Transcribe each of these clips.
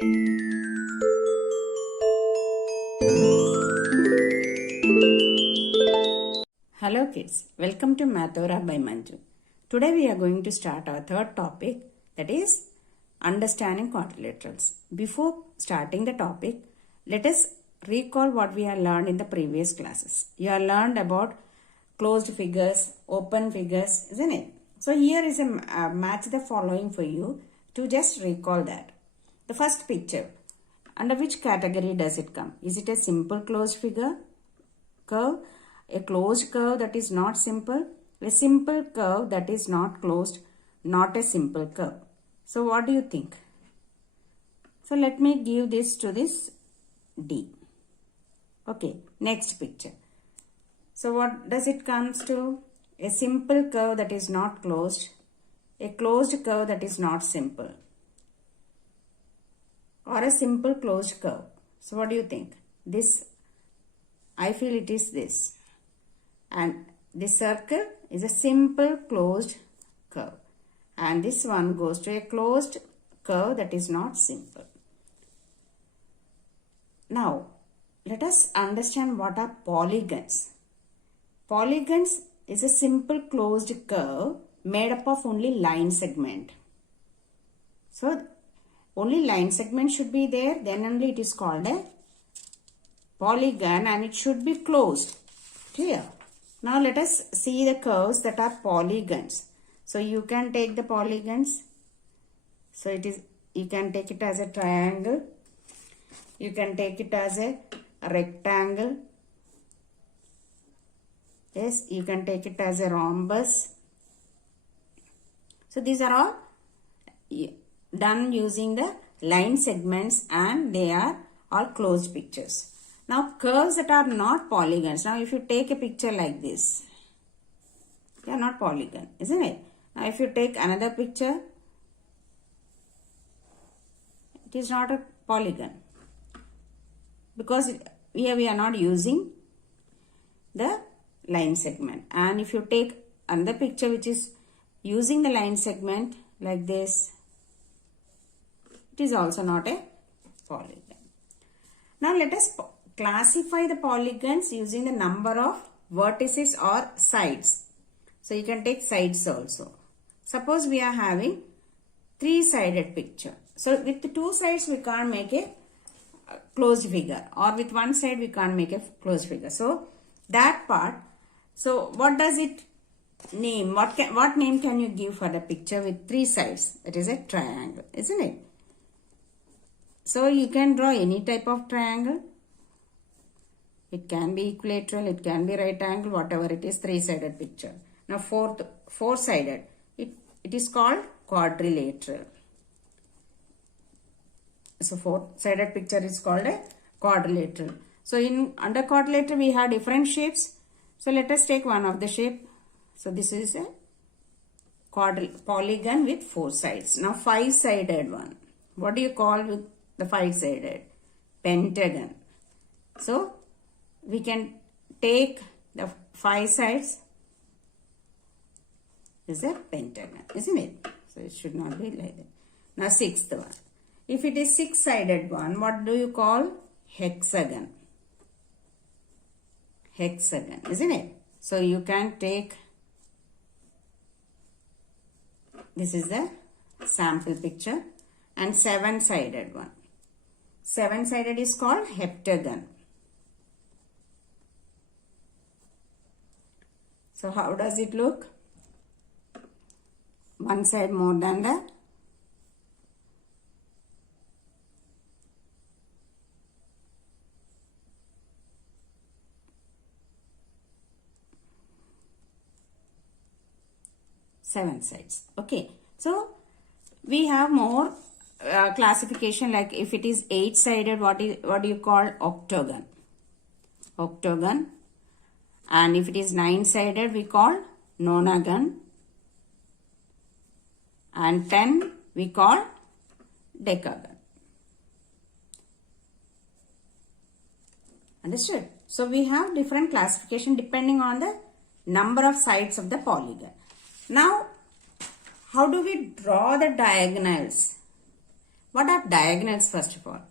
Hello kids, welcome to Mathora by Manju. Today we are going to start our third topic, that is understanding quadrilaterals. Before starting the topic, let us recall what we have learned in the previous classes. You have learned about closed figures, open figures, isn't it? So here is a match the following for you to just recall that. The first picture, under which category does it come? Is it a simple closed figure, curve, a closed curve that is not simple, a simple curve that is not closed, not a simple curve? So what do you think? So let me give this to this D. Okay, next picture. So what does it comes to? A simple curve that is not closed, a closed curve that is not simple, or a simple closed curve. So what do you think? This, I feel it is this. And this circle is a simple closed curve. And this one goes to a closed curve that is not simple. Now, let us understand what are polygons. Polygons is a simple closed curve made up of only line segment. So, only line segment should be there, then only it is called a polygon and it should be closed. Clear? Now let us see the curves that are polygons. So you can take the polygons. So it is, you can take it as a triangle. You can take it as a rectangle. Yes, you can take it as a rhombus. So these are all done using the line segments and they are all closed pictures. Now curves that are not polygons. Now if you take a picture like this, they are not polygon, isn't it? Now if you take another picture, it is not a polygon. Because here we are not using the line segment. And if you take another picture which is using the line segment like this, it is also not a polygon. Now let us classify the polygons using the number of vertices or sides. So you can take sides also. Suppose we are having three-sided picture. So with the two sides we can't make a closed figure, or with one side we can't make a closed figure. So that part, so what does it name? What name can you give for the picture with three sides? That is a triangle, isn't it? So you can draw any type of triangle. It can be equilateral, it can be right angle, whatever it is, three-sided picture. Now four-sided, it is called quadrilateral. So four-sided picture is called a quadrilateral. So under quadrilateral we have different shapes. So let us take one of the shape. So this is a polygon with four sides. Now five-sided one. What do you call with the five-sided? Pentagon. So we can take the five sides. This is a pentagon, isn't it? So it should not be like that. Now sixth one. If it is six-sided one, what do you call? Hexagon. Hexagon, isn't it? So you can take, this is the sample picture, and seven-sided one. Seven-sided is called heptagon. So how does it look? One side more than the seven sides. Okay. So we have more classification, like if it is eight-sided, what do you call? Octagon. Octagon. And if it is nine-sided, we call nonagon. And 10 we call decagon. Understood? So we have different classification depending on the number of sides of the polygon. Now, how do we draw the diagonals? What are diagonals first of all?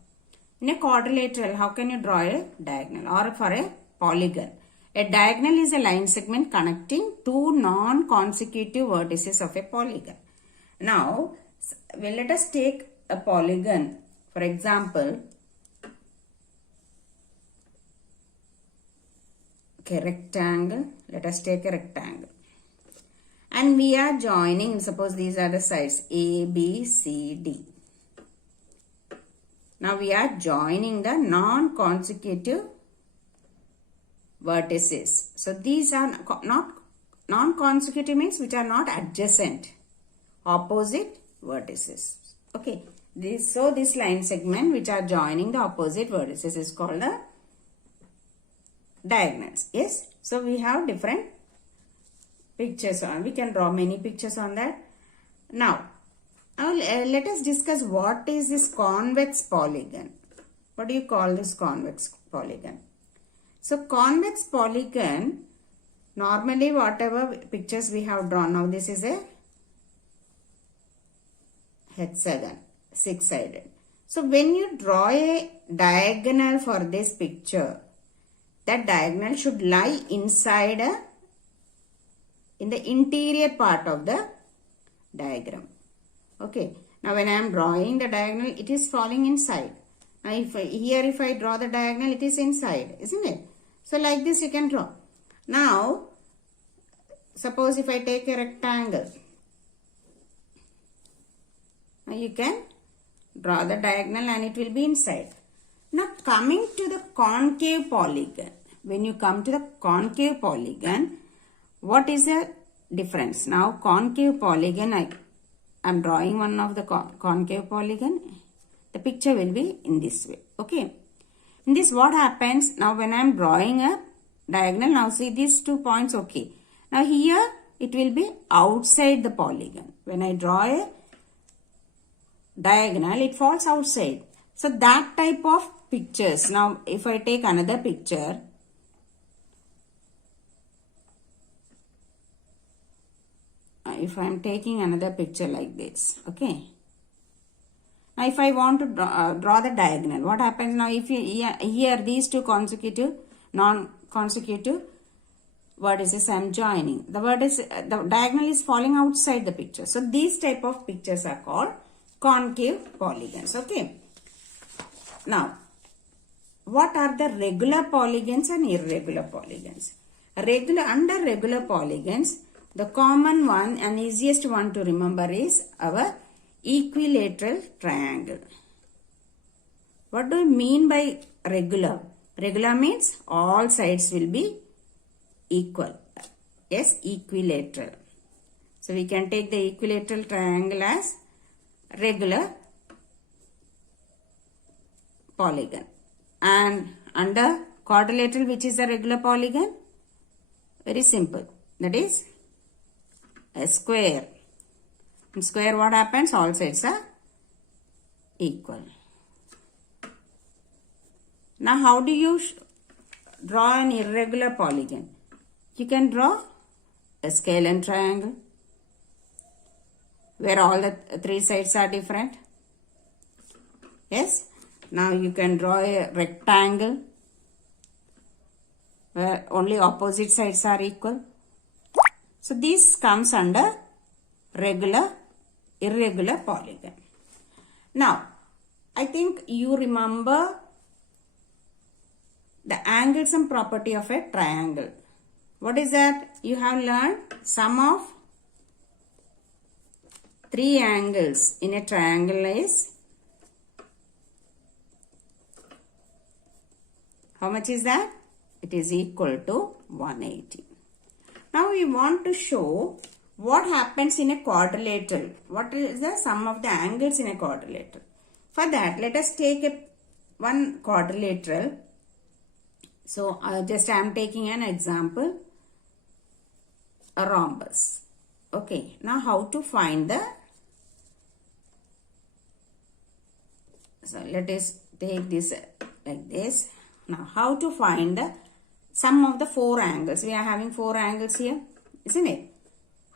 In a quadrilateral, how can you draw a diagonal? Or for a polygon? A diagonal is a line segment connecting two non-consecutive vertices of a polygon. Now, let us take a polygon. For example, okay, rectangle. Let us take a rectangle. And we are joining, suppose these are the sides A, B, C, D. Now we are joining the non-consecutive vertices. So these are not non-consecutive means which are not adjacent, opposite vertices. Okay. This line segment which are joining the opposite vertices is called the diagonals. Yes. So we have different pictures on. We can draw many pictures on that. Now let us discuss what is this convex polygon. What do you call this convex polygon? So convex polygon, normally whatever pictures we have drawn, now this is a hexagon, 6-sided. So when you draw a diagonal for this picture, that diagonal should lie inside in the interior part of the diagram. Okay. Now when I am drawing the diagonal, it is falling inside. Now if I draw the diagonal, it is inside, isn't it? So like this you can draw. Now suppose if I take a rectangle, now you can draw the diagonal and it will be inside. Now coming to the concave polygon. When you come to the concave polygon, what is the difference? Now concave polygon, I am drawing one of the concave polygon. The picture will be in this way. Okay. In this what happens? Now when I am drawing a diagonal, now see these 2 points. Okay. Now here it will be outside the polygon. When I draw a diagonal, it falls outside. So that type of pictures. Now if I take another picture, if I am taking another picture like this, okay. Now if I want to draw the diagonal, what happens now? If you here these two consecutive, non-consecutive vertices I am joining, the diagonal is falling outside the picture. So these type of pictures are called concave polygons. Okay. Now what are the regular polygons and irregular polygons? Under regular polygons, the common one and easiest one to remember is our equilateral triangle. What do you mean by regular? Regular means all sides will be equal. Yes, equilateral. So we can take the equilateral triangle as regular polygon. And under quadrilateral, which is a regular polygon? Very simple. That is a square. In square what happens? All sides are equal. Now how do you draw an irregular polygon? You can draw a scalene triangle where all the 3 sides are different. Yes. Now you can draw a rectangle where only opposite sides are equal. So this comes under regular, irregular polygon. Now, I think you remember the angles property of a triangle. What is that? You have learned sum of 3 angles in a triangle is, how much is that? It is equal to 180. Now we want to show what happens in a quadrilateral. What is the sum of the angles in a quadrilateral? For that, let us take one quadrilateral. So just I am taking an example, a rhombus. Okay, now how to find the, so let us take this like this. Now how to find the sum of the 4 angles? We are having 4 angles here, isn't it?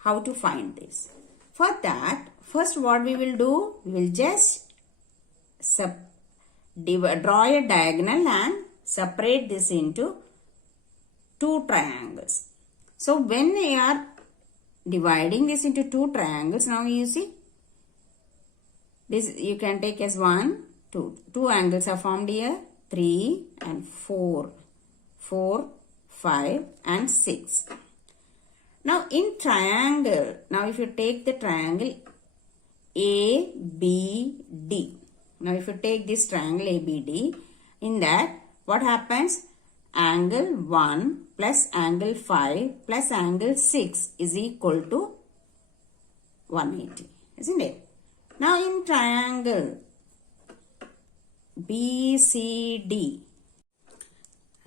How to find this? For that, first what we will do, we will just draw a diagonal and separate this into two triangles. So when we are dividing this into two triangles, now you see this you can take as 1, 2. Two angles are formed here, 3 and 4. 4, 5 and 6. Now in triangle, now if you take the triangle ABD. Now if you take this triangle ABD, in that what happens? Angle 1 plus angle 5 plus angle 6 is equal to 180. Isn't it? Now in triangle BCD,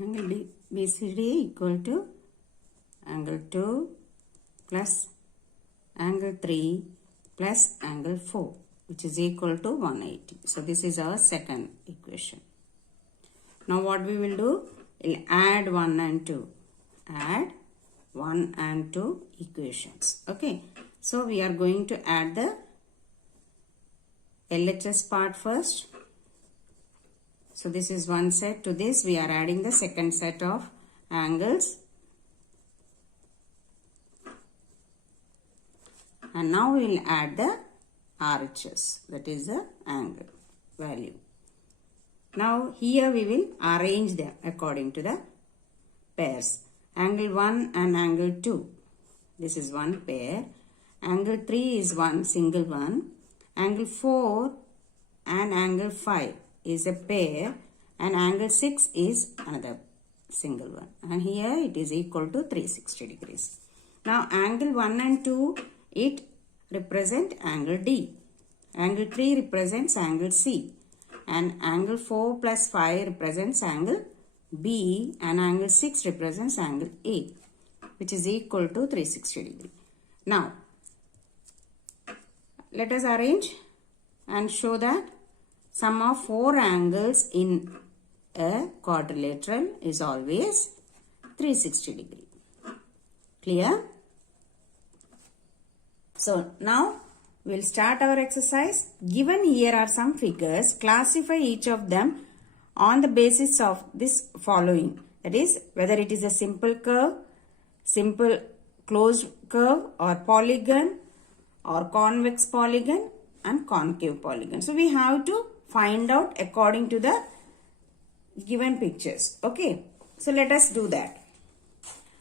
angle BCD equal to angle 2 plus angle 3 plus angle 4, which is equal to 180. So this is our second equation. Now what we will do? We'll add 1 and 2. Add 1 and 2 equations. Okay. So we are going to add the LHS part first. So this is one set. To this we are adding the second set of angles. And now we will add the RHS, that is the angle value. Now here we will arrange them according to the pairs. Angle 1 and angle 2. This is one pair. Angle 3 is one single one. Angle 4 and angle 5 is a pair. And angle 6 is another single one. And here it is equal to 360 degrees. Now angle 1 and 2, it represent angle D. Angle 3 represents angle C. And angle 4 plus 5 represents angle B. And angle 6 represents angle A, which is equal to 360 degree. Now, let us arrange and show that sum of 4 angles in a quadrilateral is always 360 degree. Clear? So now we'll start our exercise. Given here are some figures. Classify each of them on the basis of this following. That is, whether it is a simple curve, simple closed curve, or polygon, or convex polygon and concave polygon. So we have to find out according to the given pictures. Okay. So let us do that.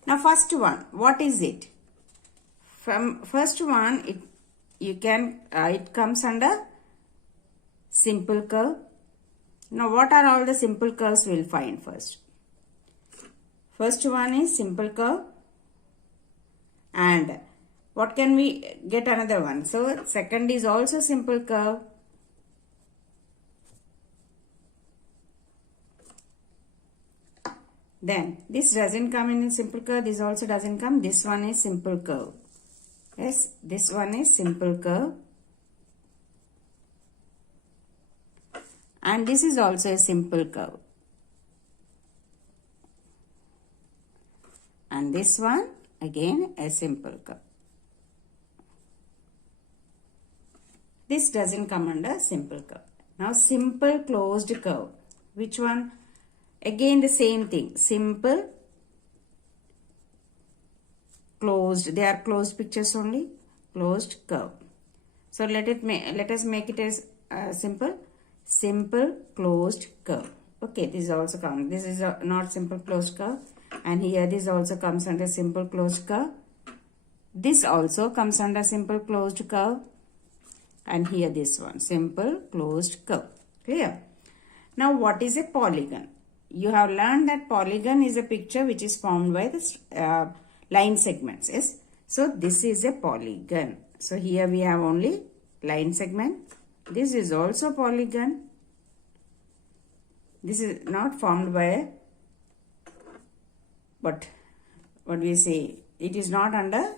Now first one, what is it? From first one, it comes under simple curve. Now what are all the simple curves we'll find first? First one is simple curve. And what can we get another one? So second is also simple curve. Then this doesn't come in simple curve. This also doesn't come. This one is simple curve. Yes, this one is simple curve. And this is also a simple curve. And this one again a simple curve. This doesn't come under simple curve. Now simple closed curve. Which one? Again the same thing. Simple closed. They are closed pictures only. Closed curve. So let us make it as simple. Simple closed curve. Okay, this also comes. This is not simple closed curve. And here this also comes under simple closed curve. This also comes under simple closed curve. And here this one, simple closed curve. Clear? Now what is a polygon? You have learned that polygon is a picture which is formed by the line segments. Yes. So this is a polygon. So here we have only line segment. This is also polygon. This is not formed by but what we say, it is not under,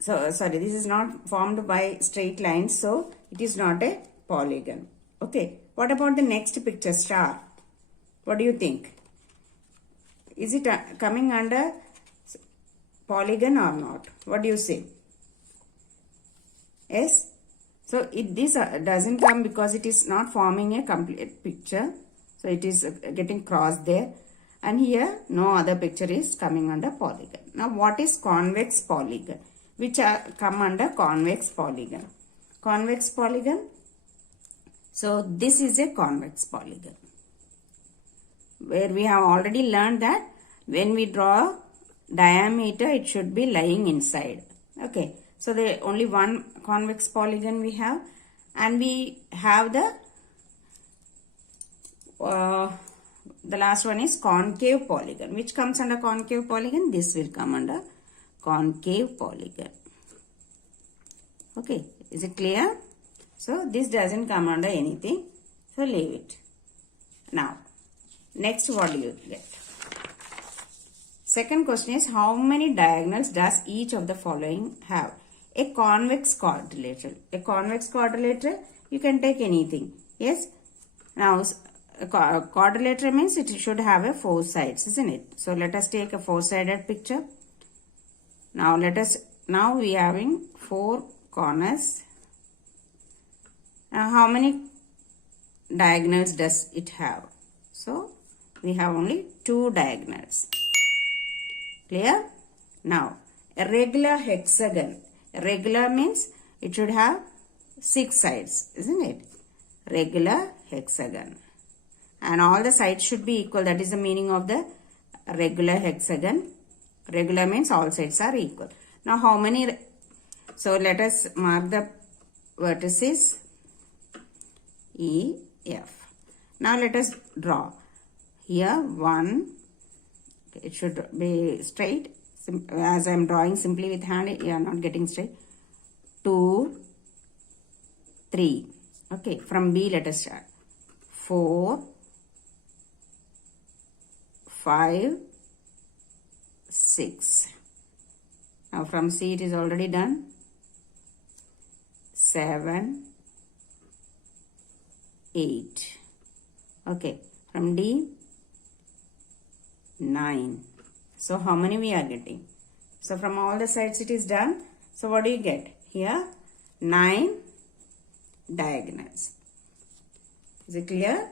so sorry, this is not formed by straight lines, so it is not a polygon. Okay, what about the next picture, star? What do you think? Is it coming under polygon or not? What do you say? Yes? So this doesn't come because it is not forming a complete picture. So it is getting crossed there. And here no other picture is coming under polygon. Now what is convex polygon? Which come under convex polygon. Convex polygon. So this is a convex polygon, where we have already learned that when we draw diameter, it should be lying inside. Okay. So the only one convex polygon we have, and we have the last one is concave polygon. Which comes under concave polygon? This will come under concave polygon. Okay, is it clear? So this doesn't come under anything, so leave it. Now next, what do you get? Second question is, how many diagonals does each of the following have? A convex quadrilateral. A convex quadrilateral, you can take anything. Yes. Now, a quadrilateral means it should have a 4 sides, isn't it? So let us take a 4-sided picture. Now we are having 4 corners. Now how many diagonals does it have? So we have only 2 diagonals. Clear? Now a regular hexagon. A regular means it should have 6 sides, isn't it? Regular hexagon. And all the sides should be equal. That is the meaning of the regular hexagon. Regular means all sides are equal. Now how many? So let us mark the vertices E, F. Now let us draw. Here 1. It should be straight. As I am drawing simply with hand, you are not getting straight. 2, 3. Okay, from B let us start. 4, 5, 6. Now from C it is already done. 7, 8. Okay, from D 9. So how many we are getting? So from all the sides it is done. So what do you get? Here 9 diagonals. Is it clear?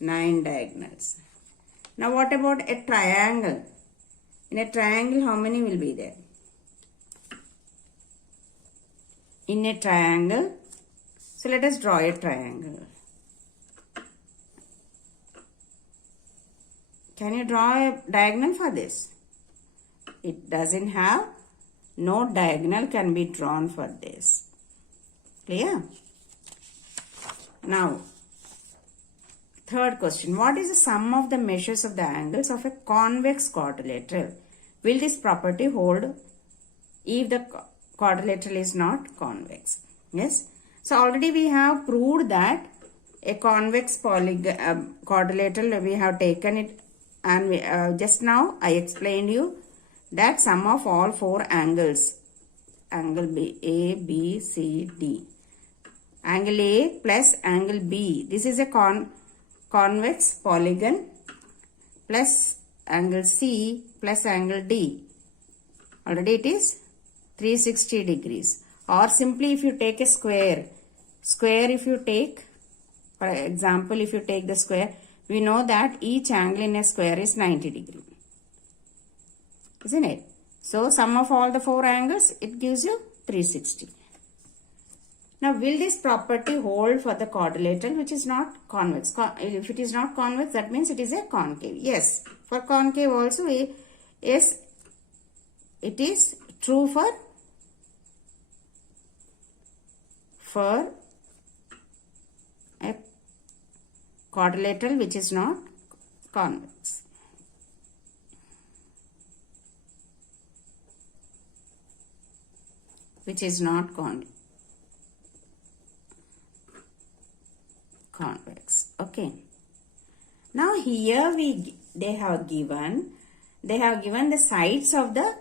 9 diagonals. Now what about a triangle? In a triangle, how many will be there? In a triangle, so let us draw a triangle. Can you draw a diagonal for this? It doesn't have, no diagonal can be drawn for this. Clear? Now, third question. What is the sum of the measures of the angles of a convex quadrilateral? Will this property hold if the quadrilateral is not convex? Yes. So already we have proved that a convex quadrilateral, we have taken it, and just now I explained you that sum of all 4 angles, angle B, A, B, C, D. Angle A plus angle B, this is a convex polygon, plus angle C plus angle D. Already it is 360 degrees. Or simply if you take a square if you take, for example, if you take the square, we know that each angle in a square is 90 degrees. Isn't it? So sum of all the 4 angles, it gives you 360. Now will this property hold for the quadrilateral which is not convex? If it is not convex, that means it is a concave. Yes. For concave also, yes, it is true for a quadrilateral which is not convex. Which is not convex. Okay. Now here they have given the sides of the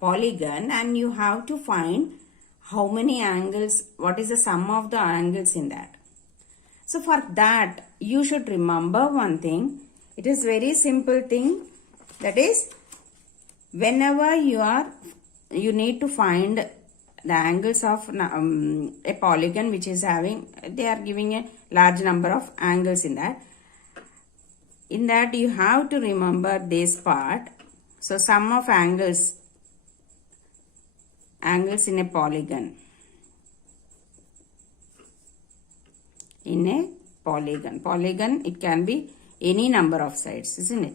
polygon, and you have to find how many angles, what is the sum of the angles in that. So for that, you should remember one thing. It is very simple thing. That is, whenever you need to find the angles of a polygon which is having, they are giving a large number of angles in that. In that you have to remember this part. So sum of angles in a polygon. In a polygon, it can be any number of sides, isn't it?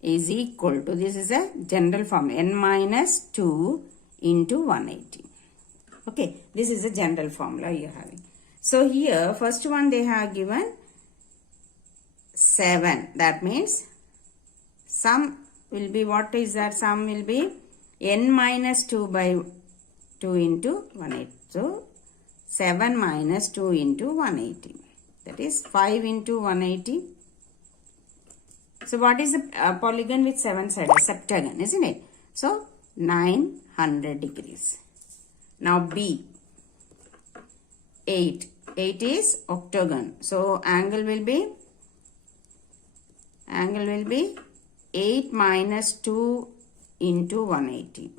Is equal to, this is a general form, n minus 2 into 180. Okay, this is a general formula you are having. So here, first one they have given 7. That means sum will be, what is that? Sum will be n minus 2 by 2 into 180. So 7 minus 2 into 180. That is 5 into 180. So what is a polygon with 7 sides? Septagon, isn't it? So 900 degrees. Now B, 8. 8 is octagon. So angle will be 8 minus 2 into 180.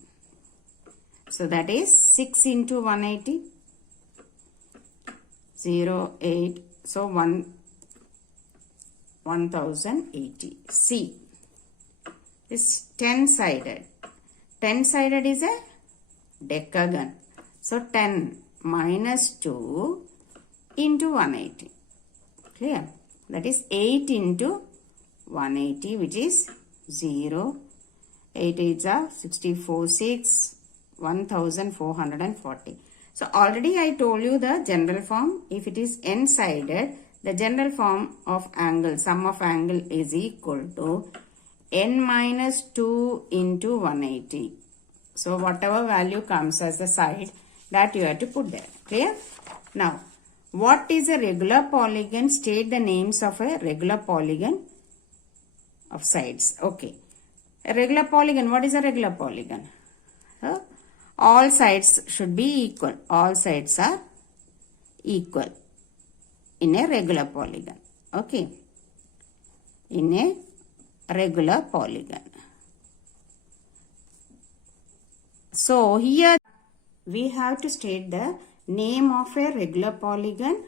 So that is 6 into 180. 0, 8. So 1080. C is 10-sided. 10-sided is a decagon. So 10 minus 2 into 180. Clear? That is 8 into 180, which is 0. 8 8s are 64, 6, 1440. So already I told you the general form. If it is n-sided, the general form of angle, sum of angle is equal to n minus 2 into 180. So whatever value comes as the side, that you have to put there. Clear? Now, what is a regular polygon? State the names of a regular polygon of sides. Okay. A regular polygon, what is a regular polygon? All sides should be equal. All sides are equal in a regular polygon. Okay. In a regular polygon. So here we have to state the name of a regular polygon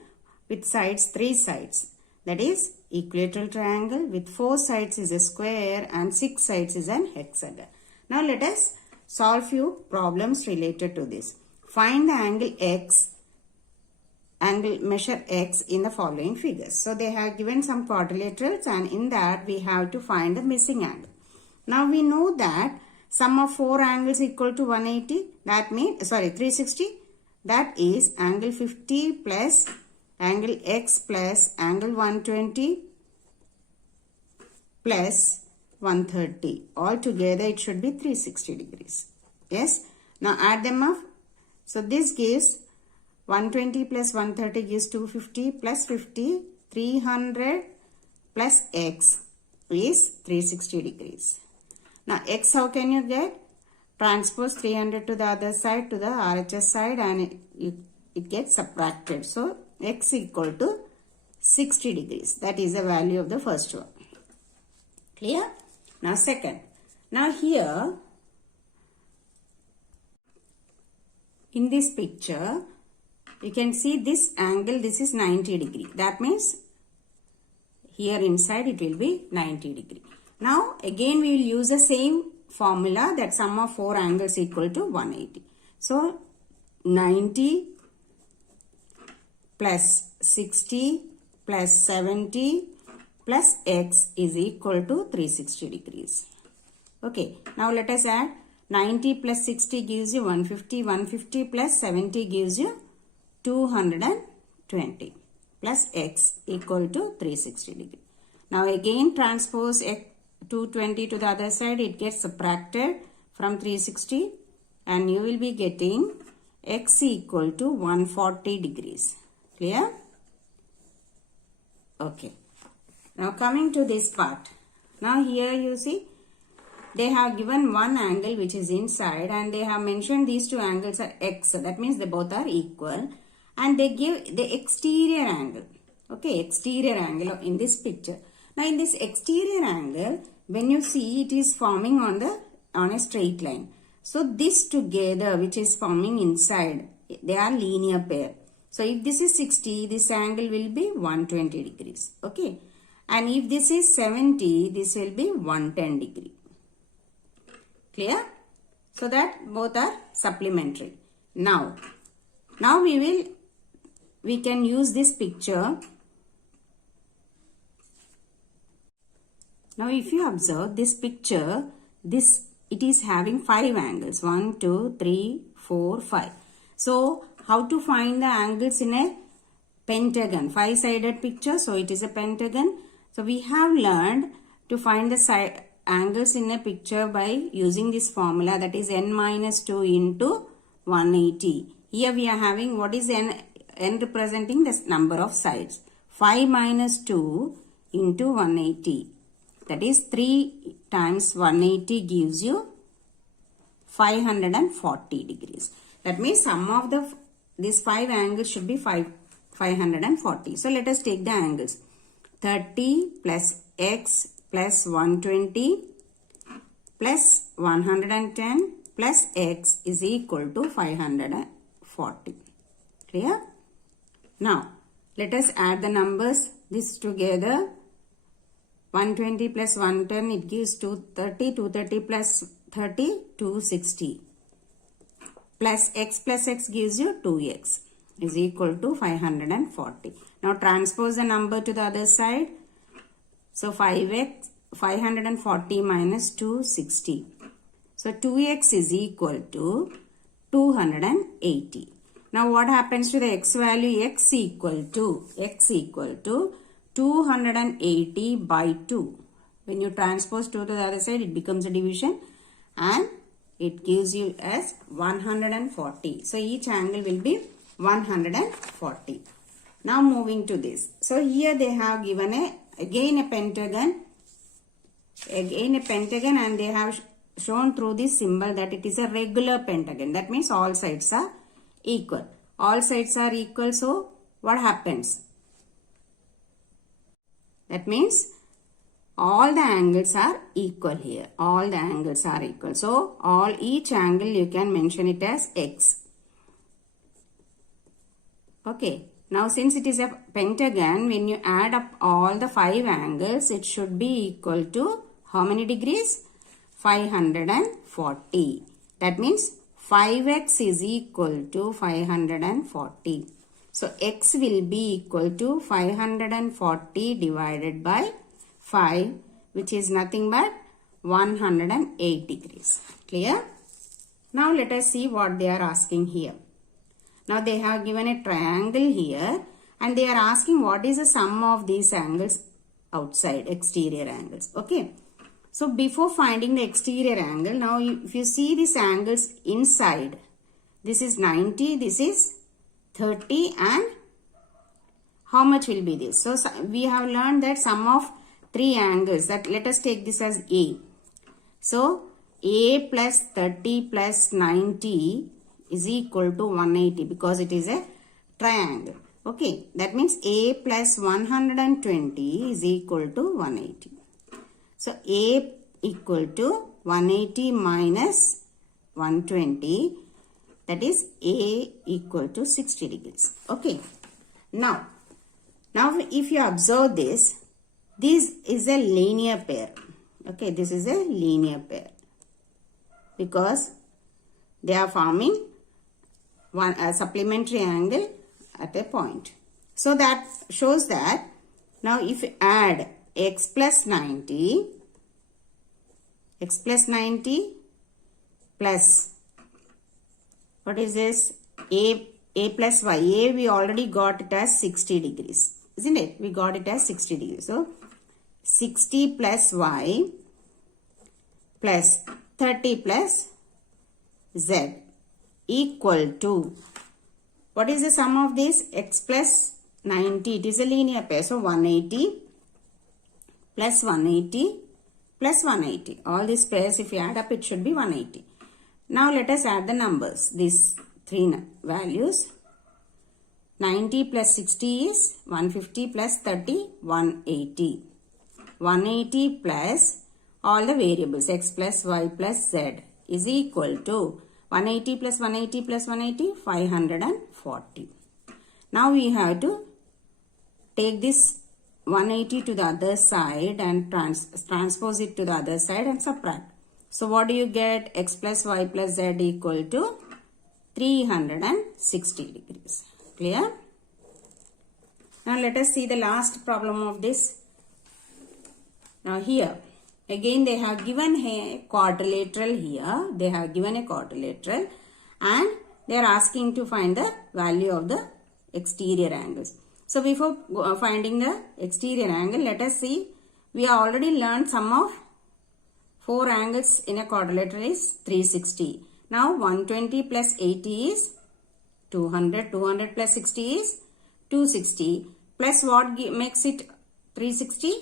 with sides, 3 sides. That is equilateral triangle with 4 sides is a square and 6 sides is an hexagon. Now let us solve few problems related to this. Find the angle x, measure x in the following figures. So they have given some quadrilaterals, and in that we have to find the missing angle. Now we know that sum of 4 angles equal to 180. That means, 360. That is angle 50 plus angle x plus angle 120 plus 130. Altogether it should be 360 degrees. Yes. Now add them up. So this gives 120 plus 130 gives 250 plus 50, 300 plus x is 360 degrees. Now x, how can you get? Transpose 300 to the other side, to the RHS side, and it gets subtracted. So x equal to 60 degrees. That is the value of the first one. Clear? Now second. Now here in this picture you can see this angle, this is 90 degree. That means here inside it will be 90 degree. Now again we will use the same formula, that sum of 4 angles equal to 180. So 90 plus 60 plus 70 plus x is equal to 360 degrees. Okay, now let us add. 90 plus 60 gives you 150, 150 plus 70 gives you 220 plus x equal to 360 degree. Now again transpose 220 to the other side, it gets subtracted from 360 and you will be getting x equal to 140 degrees. Clear? Okay. Now coming to this part. Now here you see they have given one angle which is inside and they have mentioned these two angles are x. That means they both are equal, and they give the exterior angle. Okay, exterior angle in this picture. Now in this exterior angle, when you see it is forming on a straight line. So this together, which is forming inside, they are linear pair. So if this is 60, this angle will be 120 degrees. Okay. And if this is 70, this will be 110 degree. Clear? So that both are supplementary. Now we can use this picture. Now if you observe this picture, it is having 5 angles. 1, 2, 3, 4, 5. So how to find the angles in a pentagon? 5-sided picture. So it is a pentagon. So we have learned to find the angles in a picture by using this formula, that is n minus 2 into 180. Here we are having what is n representing the number of sides. 5 minus 2 into 180. That is 3 times 180 gives you 540 degrees. That means sum of these 5 angles should be 540. So let us take the angles. 30 plus x plus 120 plus 110 plus x is equal to 540. Clear? Now, let us add the numbers. This together, 120 plus 110, it gives 230. 230 plus 30, 260. Plus x gives you 2x is equal to 540. Now transpose the number to the other side. So 540 minus 260. So 2x is equal to 280. Now what happens to the x value? X equal to 280 by 2. When you transpose 2 to the other side, it becomes a division and it gives you as 140. So each angle will be 140. Now moving to this. So here they have given again a pentagon and they have shown through this symbol that it is a regular pentagon. That means all sides are equal. All sides are equal. So what happens? That means all the angles are equal here. All the angles are equal. So each angle you can mention it as x. Okay. Now since it is a pentagon, when you add up all the 5 angles, it should be equal to how many degrees? 540. That means 5x is equal to 540. So x will be equal to 540 divided by 5, which is nothing but 108 degrees. Clear? Now let us see what they are asking here. Now they have given a triangle here and they are asking what is the sum of these angles outside, exterior angles. Okay. So before finding the exterior angle, now if you see these angles inside, this is 90, this is 30 and how much will be this? So we have learned that sum of 3 angles, that let us take this as A. So A plus 30 plus 90 is equal to 180 because it is a triangle. Okay, that means A plus 120 is equal to 180. So A equal to 180 minus 120, that is A equal to 60 degrees. Okay, now if you observe this is a linear pair. Okay, this is a linear pair because they are forming a supplementary angle at a point. So that shows that now if you add x plus 90 plus what is this? A plus y. A we already got it as 60 degrees. Isn't it? We got it as 60 degrees. So 60 plus y plus 30 plus z equal to, what is the sum of this? X plus 90. It is a linear pair. So 180 plus 180 plus 180. All these pairs, if you add up, it should be 180. Now let us add the numbers. These 3 values. 90 plus 60 is 150 plus 30, 180. 180 plus all the variables x plus y plus z is equal to 180 plus 180 plus 180, 540. Now we have to take this 180 to the other side and transpose it to the other side and subtract. So what do you get? X plus y plus z equal to 360 degrees. Clear? Now let us see the last problem of this. Now here, again they have given a quadrilateral here. They have given a quadrilateral and they are asking to find the value of the exterior angles. So before finding the exterior angle, let us see. We have already learned sum of 4 angles in a quadrilateral is 360. Now 120 plus 80 is 200. 200 plus 60 is 260. Plus what makes it 360?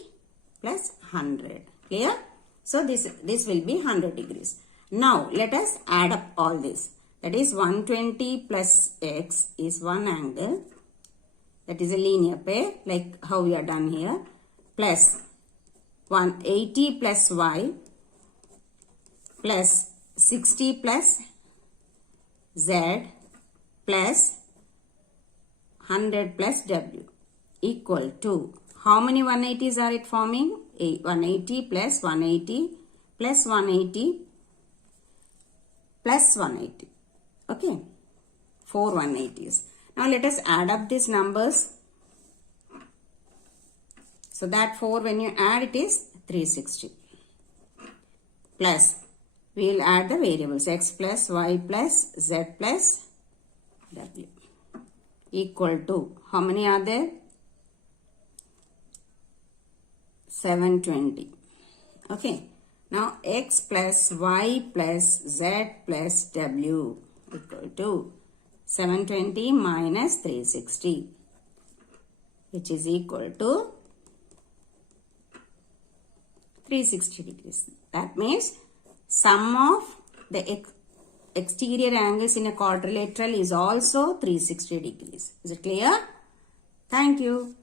Plus 100. Clear? So this will be 100 degrees. Now let us add up all this. That is 120 plus x is one angle. That is a linear pair like how we are done here. Plus 180 plus y plus 60 plus z plus 100 plus w equal to, how many 180s are it forming? 180 plus 180 plus 180 plus 180. Okay, 4 180s. Now let us add up these numbers. So that 4 when you add it is 360. Plus we will add the variables x plus y plus z plus w equal to, how many are there? 720. Okay. Now x plus y plus z plus w equal to 720 minus 360, which is equal to 360 degrees. That means sum of the exterior angles in a quadrilateral is also 360 degrees. Is it clear? Thank you.